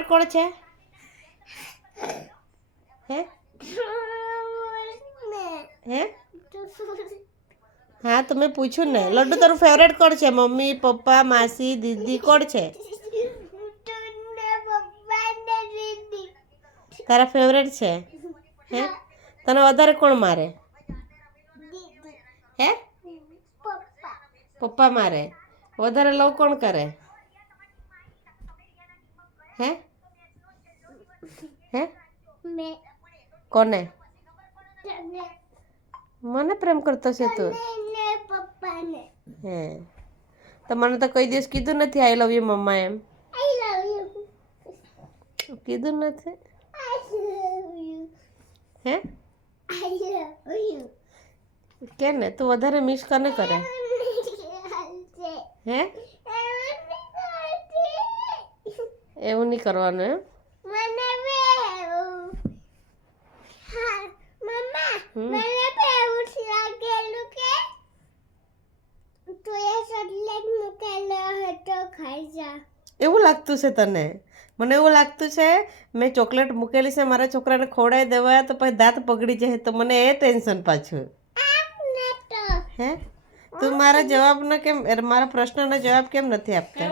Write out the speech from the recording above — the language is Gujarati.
ફેવરેટ કોણ છે? હે હે હા તો મેં પૂછ્યું ને. લડ્ડુ તારું ફેવરેટ કોણ છે? મમ્મી, પપ્પા, માસી, દીદી કોણ છે તારા ફેવરેટ છે? હે તને વધારે કોણ મારે? હે પપ્પા મારે. વધારે લવ કોણ કરે? હે હે કોને? મને પ્રેમ કરતો છે તું? હે તો મને તો કોઈ દિવસ કીધું નથી આઈ લવ યુ મમ્મા એમ. કીધું નથી. હે કે ને તું વધારે મિસ કને કરે? હે એવું નહીં કરવાનું એમ. એવું લાગતું છે તને? મને એવું લાગતું છે મેં ચોકલેટ મૂકેલી છે મારા છોકરાને ખવડાવી દેવા તો પછી દાંત બગડી જાય તો મને એ ટેન્શન પાછું. હે તું મારા જવાબનો કેમ મારા પ્રશ્નનો જવાબ કેમ નથી આપતા?